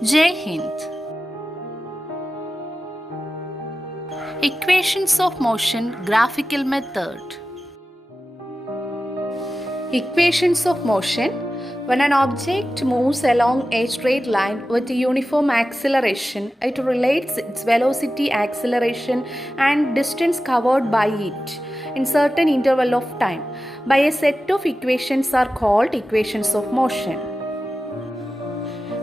Jai Hind. Equations of motion graphical method. Equations of motion. When an object moves along a straight line with uniform acceleration, it relates its velocity, acceleration, and distance covered by it in certain interval of time by a set of equations are called equations of motion.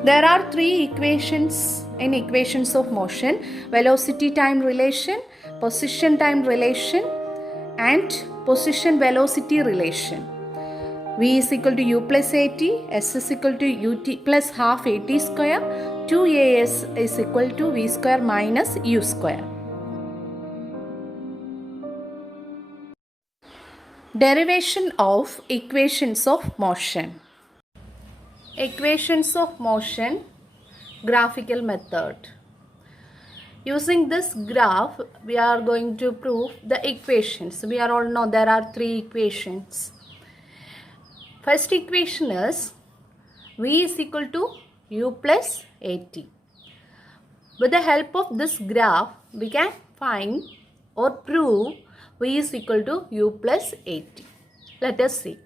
There are three equations in equations of motion: velocity time relation, position time relation, and position velocity relation. V is equal to U plus AT, S is equal to UT plus half AT square, 2AS is equal to V square minus U square. Derivation of equations of motion. Equations of motion graphical method. Using this graph, we are going to prove the equations. We are all know there are three equations. First equation is V is equal to U plus AT. With the help of this graph, we can find or prove V is equal to U plus AT. Let us see.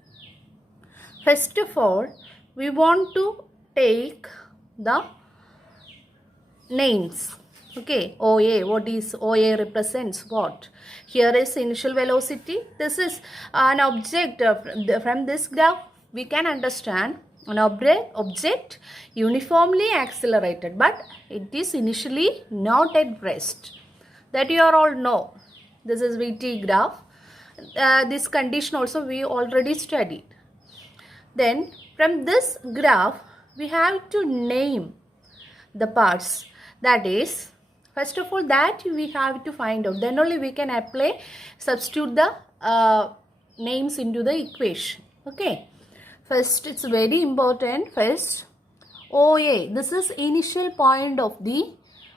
First of all, we want to take the names. Okay, OA, what is OA represents what? Here is initial velocity. This is an object. From this graph, we can understand an object uniformly accelerated, but it is initially not at rest. That you all know. This is VT graph. This condition also we already studied. Then from this graph, we have to name the parts. That is, first of all, that we have to find out. Then only we can apply, substitute the names into the equation. Okay. First, it's very important. First, OA. This is initial point of the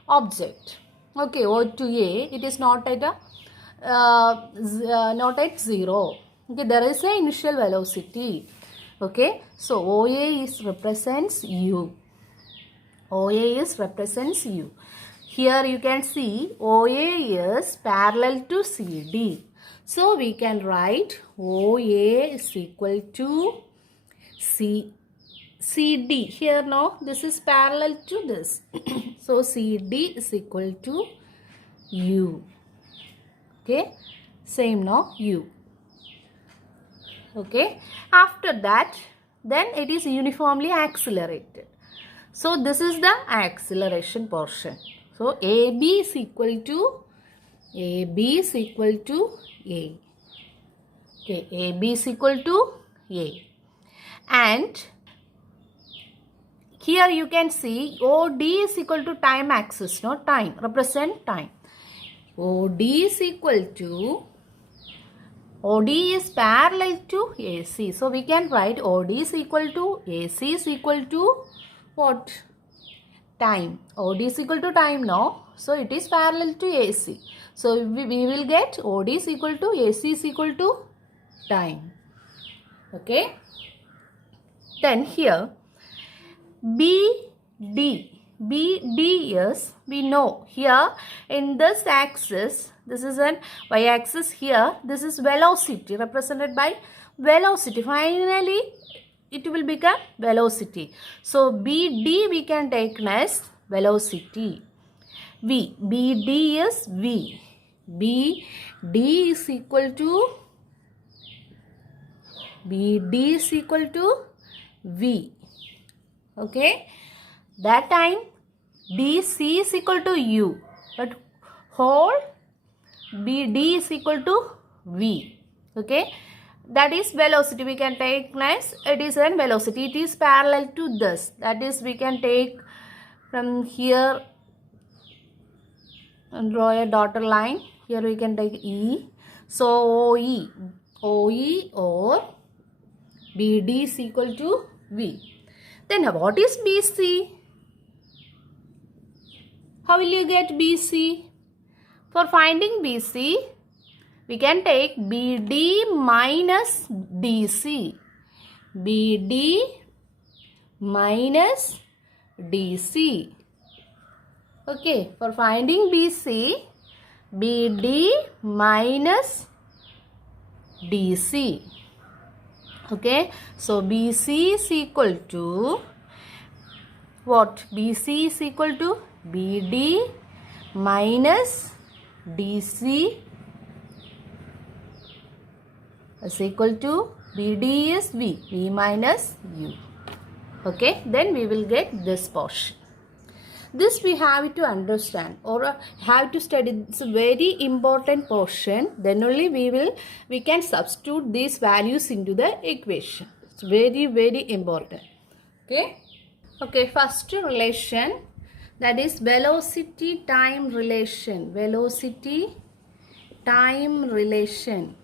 object. Okay, O to A. It is not at not at 0. Okay, there is a initial velocity. Okay, so OA is represents U. OA is represents U. Here you can see OA is parallel to CD. So we can write OA is equal to CD. Here no, this is parallel to this. So CD is equal to U. Okay, same no, U. Okay, after that, then it is uniformly accelerated. So this is the acceleration portion. So AB is equal to A. Okay, AB is equal to A. And here you can see OD is equal to time axis, no, time, represent time. OD is equal to, OD is parallel to AC. So we can write OD is equal to AC is equal to what? Time. OD is equal to time, no? So it is parallel to AC. So we will get OD is equal to AC is equal to time. Okay. Then here BD is, we know here in this axis, this is an y-axis here, this is velocity represented by velocity. Finally, it will become velocity. So BD we can take as velocity. BD is V. BD is equal to V. Okay. That time BC is equal to U. But whole BD is equal to V. Okay. That is velocity. We can take nice. It is a velocity. It is parallel to this. That is, we can take from here and draw a dotted line. Here we can take E. So OE or BD is equal to V. Then what is BC? How will you get BC? For finding BC, we can take BD minus DC. BD minus DC. Okay, for finding BC, BD minus DC. Okay, so BC is equal to what? BC is equal to BD minus DC is equal to BD is V minus U. Okay, then we will get this portion. This we have to understand or have to study. It's a very important portion. Then only we can substitute these values into the equation. It's very, very important. Okay. Okay, first relation, that is velocity time relation. Velocity time relation.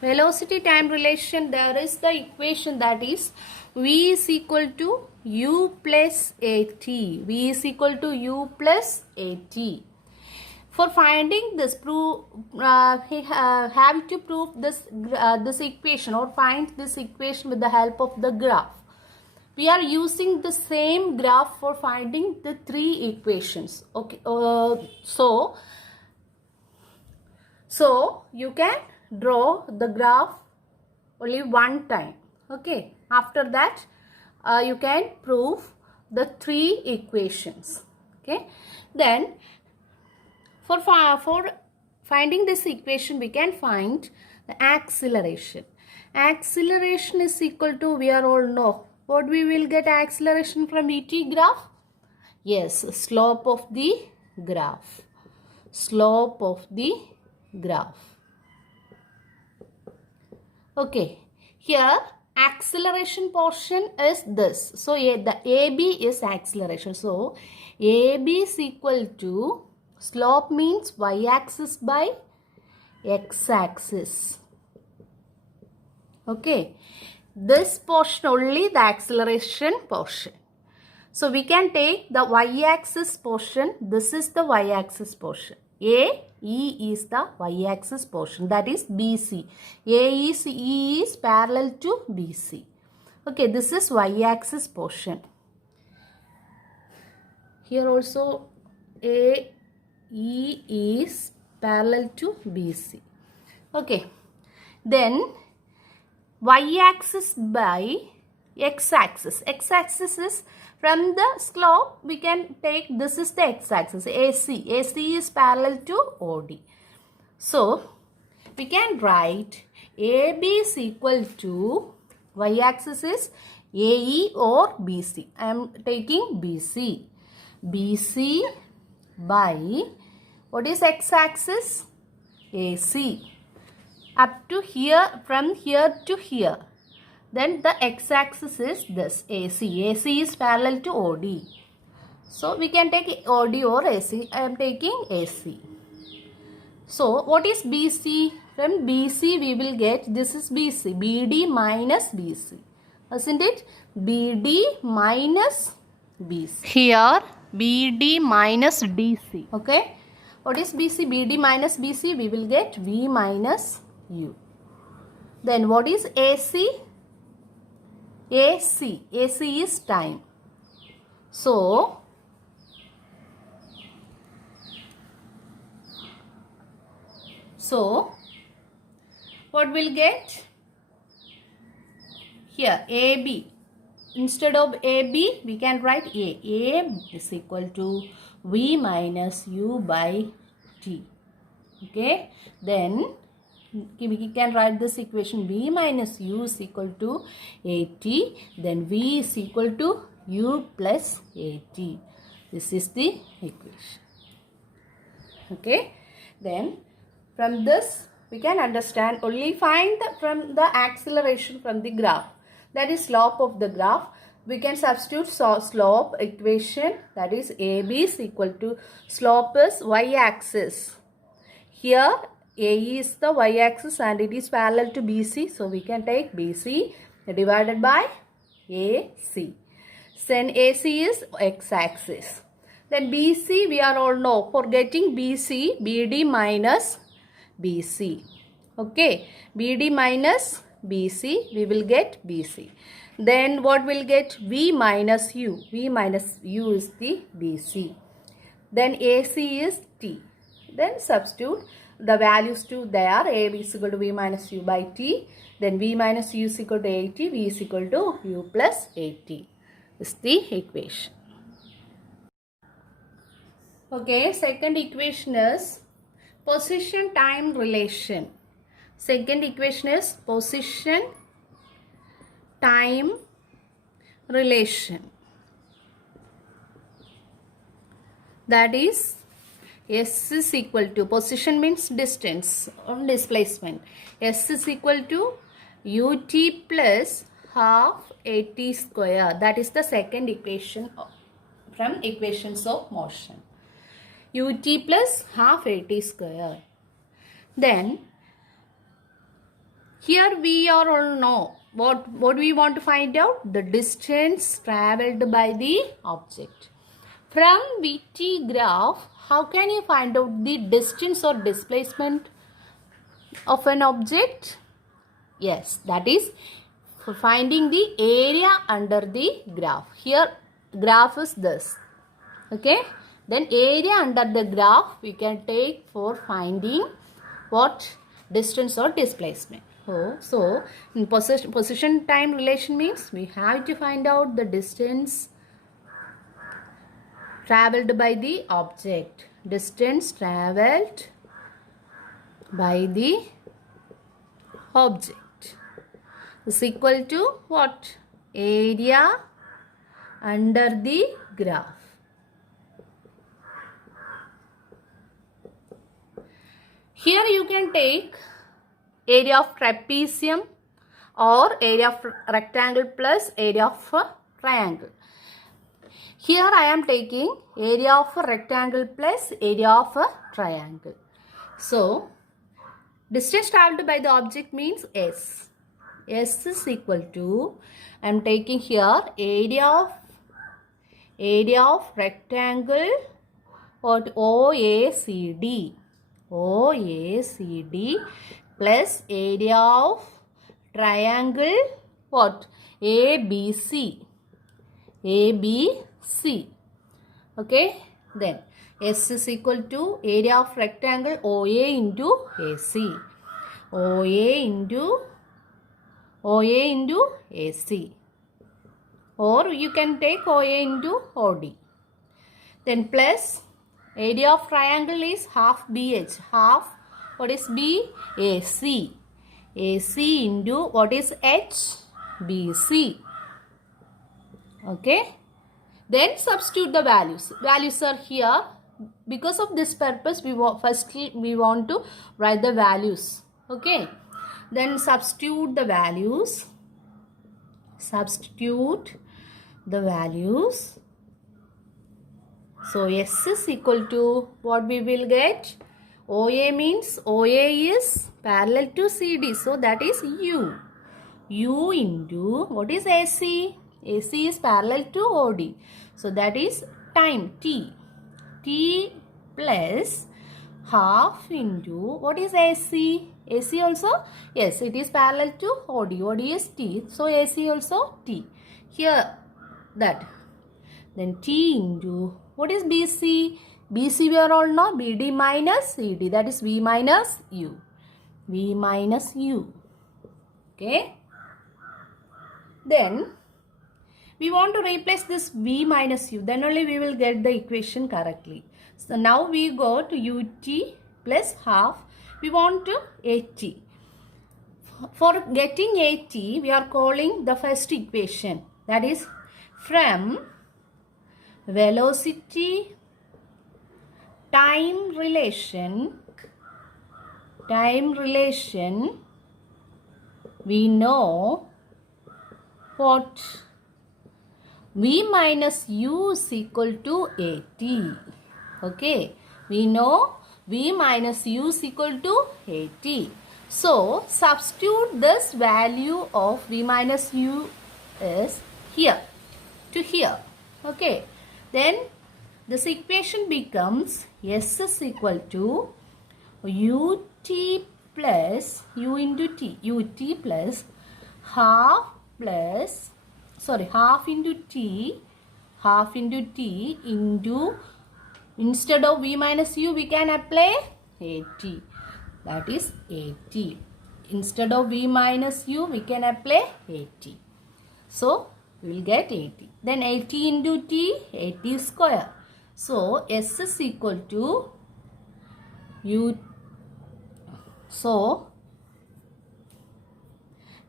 Velocity time relation, there is the equation, that is V is equal to U plus AT. V is equal to U plus AT. For finding this, we have to prove this equation or find this equation with the help of the graph. We are using the same graph for finding the three equations. Okay, so you can draw the graph only one time. Okay, after that you can prove the three equations. Okay, then for finding this equation, we can find the acceleration. Acceleration is equal to, we are all know what we will get acceleration from VT graph. Yes, slope of the graph. Slope of the graph. Okay, here acceleration portion is this. So the AB is acceleration. So AB is equal to, slope means y-axis by x-axis. Okay, this portion only the acceleration portion. So we can take the y-axis portion. This is the y-axis portion. AE is the y-axis portion, that is BC. E is parallel to BC. Okay, this is y-axis portion. Here also AE is parallel to BC. Okay, then y-axis by x-axis. X-axis is from the slope, we can take, this is the x-axis, AC. AC is parallel to OD. So we can write AB is equal to, y-axis is AE or BC. I am taking BC. BC by, what is x-axis? AC. Up to here, from here to here. Then the x-axis is this, AC. AC is parallel to OD. So we can take OD or AC. I am taking AC. So what is BC? From BC we will get, this is BC. BD minus BC. Isn't it? BD minus BC. Here BD minus DC. Okay. What is BC? BD minus BC. We will get V minus U. Then what is AC? AC. AC is time. So what we'll get? Here AB. Instead of AB, we can write A. A is equal to V minus U by T. Okay. Then we can write this equation, V minus U is equal to AT. Then V is equal to U plus AT. This is the equation. Okay. Then from this we can understand, only find from the acceleration from the graph. That is slope of the graph. We can substitute slope equation, that is AB is equal to, slope is y-axis. Here AE is the y-axis and it is parallel to BC. So we can take BC divided by AC. Then AC is x-axis. Then BC we are all know, for getting BC, BD minus BC. Okay, BD minus BC, we will get BC. Then what will get? V minus U. V minus U is the BC. Then AC is T. Then substitute the values to there. A is equal to V minus U by T. Then V minus U is equal to AT. V is equal to U plus AT. Is the equation. Okay, second equation is position time relation. Second equation is position time relation. That is S is equal to, position means distance or displacement. S is equal to UT plus half AT square. That is the second equation from equations of motion. UT plus half AT square. Then here we are all know what we want to find out, the distance traveled by the object. From VT graph, how can you find out the distance or displacement of an object? Yes, that is for finding the area under the graph. Here graph is this. Okay. Then area under the graph we can take for finding what? Distance or displacement. So in position time relation means we have to find out the distance traveled by the object. Distance traveled by the object is equal to what? Area under the graph. Here you can take area of trapezium or area of rectangle plus area of triangle. Here I am taking area of a rectangle plus area of a triangle. So, distance traveled by the object means S. S is equal to, I am taking here area of rectangle or OACD. OACD plus area of triangle what? ABC. ABC. Okay. Then S is equal to area of rectangle OA into AC. OA into AC. Or you can take OA into OD. Then plus area of triangle is half BH. Half, what is B? AC. AC into what is H? BC. Okay. Then substitute the values. Values are here. Because of this purpose, firstly we want to write the values. Okay. Then substitute the values. Substitute the values. So S is equal to what we will get? OA means OA is parallel to CD. So that is U. U into what is AC? AC is parallel to OD. So that is time T. T plus half into what is AC? AC also? Yes, it is parallel to OD. OD is T. So AC also T. Here that. Then T into what is BC? BC we are all know BD minus CD. That is V minus U. V minus U. Okay. Then we want to replace this V minus U. Then only we will get the equation correctly. So now we go to UT plus half. We want to AT. For getting AT, we are calling the first equation. That is from velocity time relation, we know what? V minus U is equal to AT. Okay. We know V minus U is equal to AT. So, substitute this value of V minus U is here to here. Okay. Then this equation becomes S is equal to UT plus u into t, ut plus half into t into, instead of v minus u we can apply at, that is at. Instead of v minus u we can apply at, so we will get 80. Then 80 into t, 80 square. So s is equal to u. So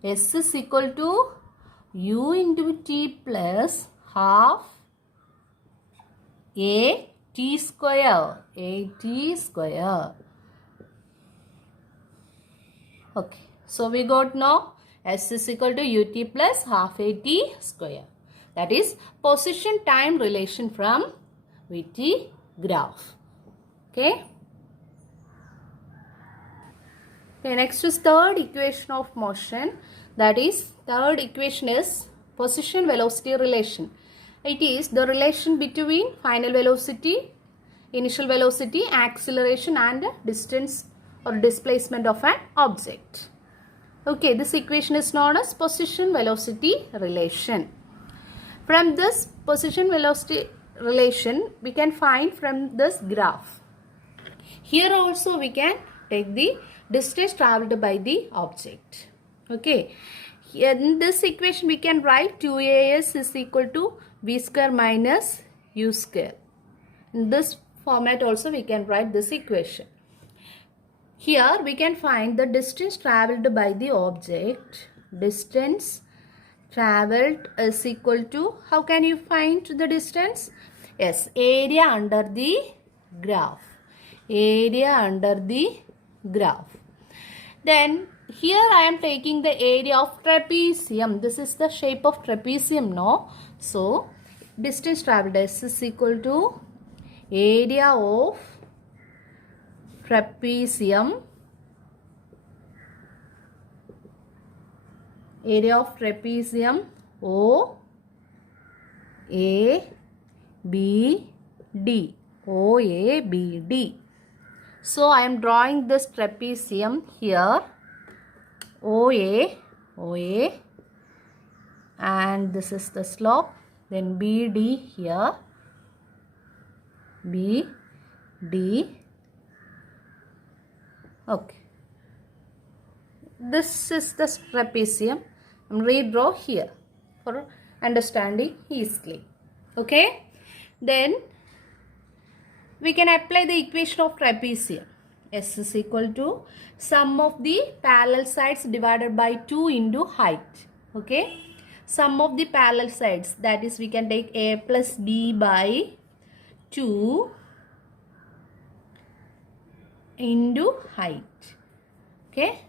s is equal to u into t plus half a t square. A t square. Okay. So we got now s is equal to ut plus half a t square. That is position time relation from VT graph. Okay. Okay, next is third equation of motion. That is, third equation is position velocity relation. It is the relation between final velocity, initial velocity, acceleration and distance or displacement of an object. Okay, this equation is known as position velocity relation. From this position velocity relation, we can find from this graph. Here also we can take the distance traveled by the object. Okay. In this equation we can write 2as is equal to v square minus u square. In this format also we can write this equation. Here we can find the distance traveled by the object. Distance traveled is equal to, how can you find the distance? Yes, area under the graph. Area under the graph. Then here I am taking the area of trapezium. This is the shape of trapezium, no? So distance traveled is equal to area of trapezium. Area of trapezium O A B D. O A B D. So I am drawing this trapezium here. OA, and this is the slope. Then BD here. BD. Okay. This is the trapezium. I am redraw here for understanding easily. Okay. Then we can apply the equation of trapezium. S is equal to sum of the parallel sides divided by 2 into height. Okay. Sum of the parallel sides, that is, we can take a plus b by 2 into height. Okay.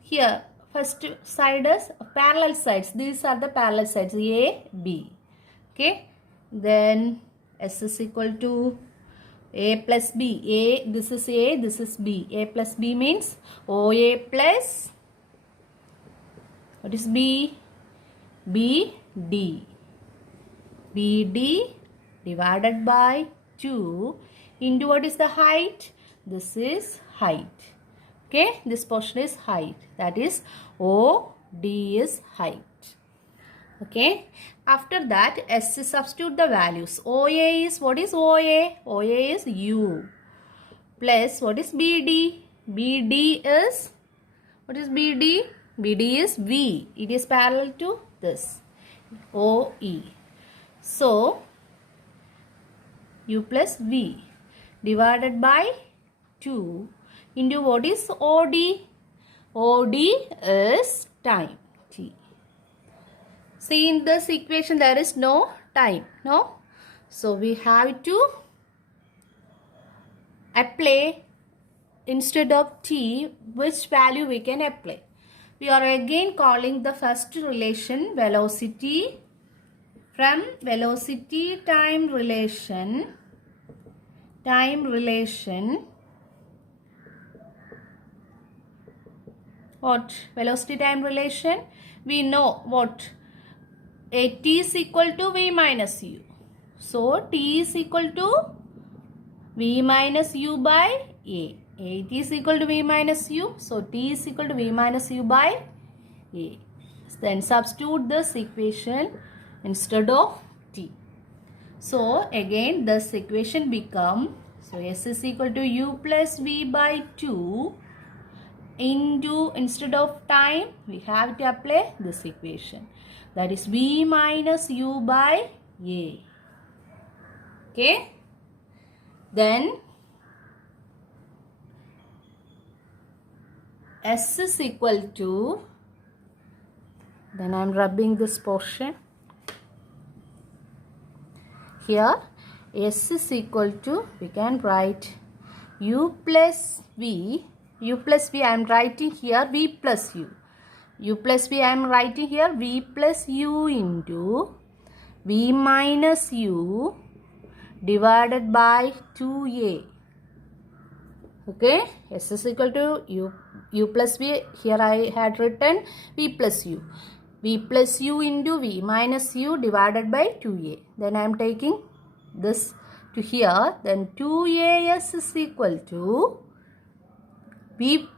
Here first side is parallel sides. These are the parallel sides, A, B. Okay. Then S is equal to A plus B. A, this is A, this is B. A plus B means OA plus, what is B? BD. BD divided by 2 into, what is the height? This is height. Okay, this portion is height. That is OD is height. Okay, after that S substitute the values. OA is, what is OA? OA is U plus, what is BD? BD is, what is BD? BD is V. It is parallel to this OE. So U plus V divided by 2 into, what is OD? OD is time T. See, in this equation there is no time, no? So we have to apply, instead of T, which value we can apply. We are again calling the first relation velocity. From velocity time relation, what? Velocity time relation, we know what? A T is equal to V minus U. So T is equal to V minus U by A. 8 is equal to v minus u. So t is equal to v minus u by a. Then substitute this equation instead of t. So again this equation become, so s is equal to u plus v by 2 into, instead of time we have to apply this equation, that is v minus u by a. Okay, then s is equal to, then I am rubbing this portion here. S is equal to, we can write u plus v. U plus v I am writing here v plus u. U plus v I am writing here v plus u into v minus u divided by 2a. Okay, s is equal to u plus v. Here I had written v plus u. V plus u into v minus u divided by 2a. Then I am taking this to here. Then 2as is equal to v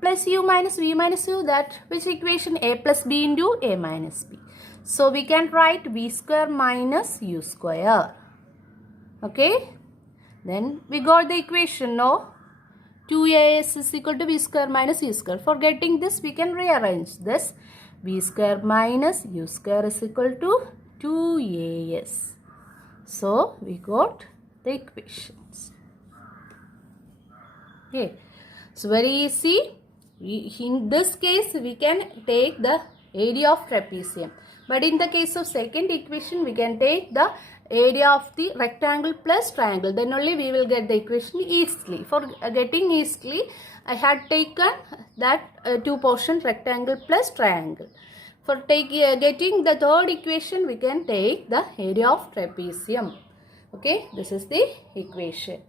plus u minus v minus u, that which equation? A plus b into a minus b. So we can write v square minus u square. Okay, then we got the equation, no? 2as is equal to v square minus u square. For getting this we can rearrange this. V square minus u square is equal to 2as. So we got the equations. Okay, so very easy. In this case we can take the area of trapezium, but in the case of second equation we can take the area of the rectangle plus triangle. Then only we will get the equation easily. For getting easily, I had taken that two portion, rectangle plus triangle. For getting the third equation, we can take the area of trapezium. Okay, this is the equation.